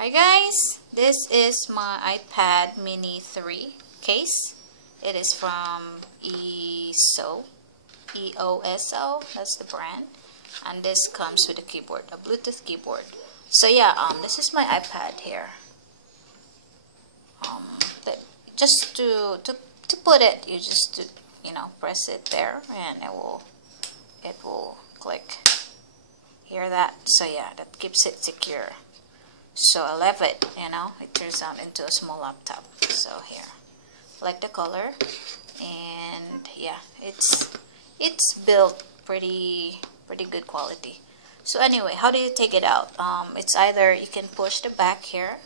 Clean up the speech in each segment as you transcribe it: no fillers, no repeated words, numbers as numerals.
Hi guys, this is my iPad Mini 3 case. It is from EOSO, that's the brand. And this comes with a keyboard, a Bluetooth keyboard. So yeah, this is my iPad here. Just to put it, you just press it there and it will click. Hear that? So yeah, that keeps it secure. So I love it, it turns out into a small laptop. So here, like the color, and yeah, it's built pretty good quality. So anyway, how do you take it out? It's either you can push the back here,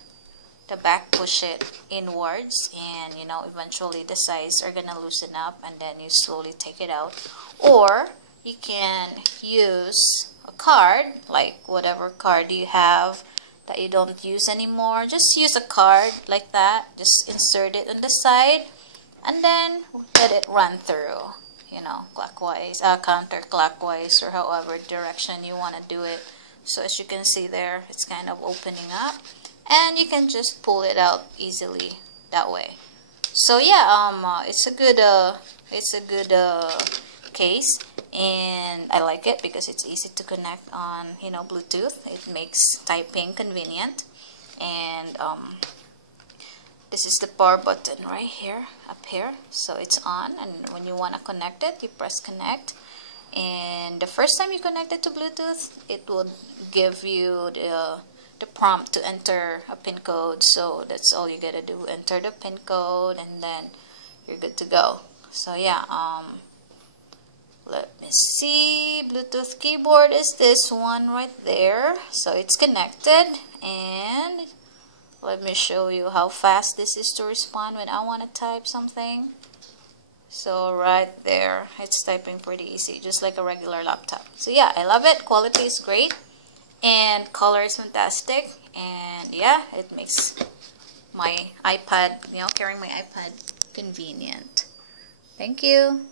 push it inwards, and eventually the sides are gonna loosen up, and then you slowly take it out. Or you can use a card, like whatever card you have that you don't use anymore. Just use a card like that, just insert it on the side and then let it run through, clockwise, counterclockwise, or however direction you want to do it. So as you can see there, it's kind of opening up and you can just pull it out easily that way. So yeah, it's a good case, and I like it because it's easy to connect on Bluetooth. It makes typing convenient. And this is the power button right here, up here. So it's on, and when you want to connect it, you press connect. And the first time you connect it to Bluetooth, it will give you the prompt to enter a PIN code. So that's all you gotta do, enter the PIN code, and then you're good to go. So yeah, let me see, Bluetooth keyboard is this one right there. So it's connected, and let me show you how fast this is to respond when I want to type something. So right there, it's typing pretty easy, just like a regular laptop. So yeah, I love it. Quality is great, and color is fantastic, and yeah, it makes my iPad, carrying my iPad convenient. Thank you.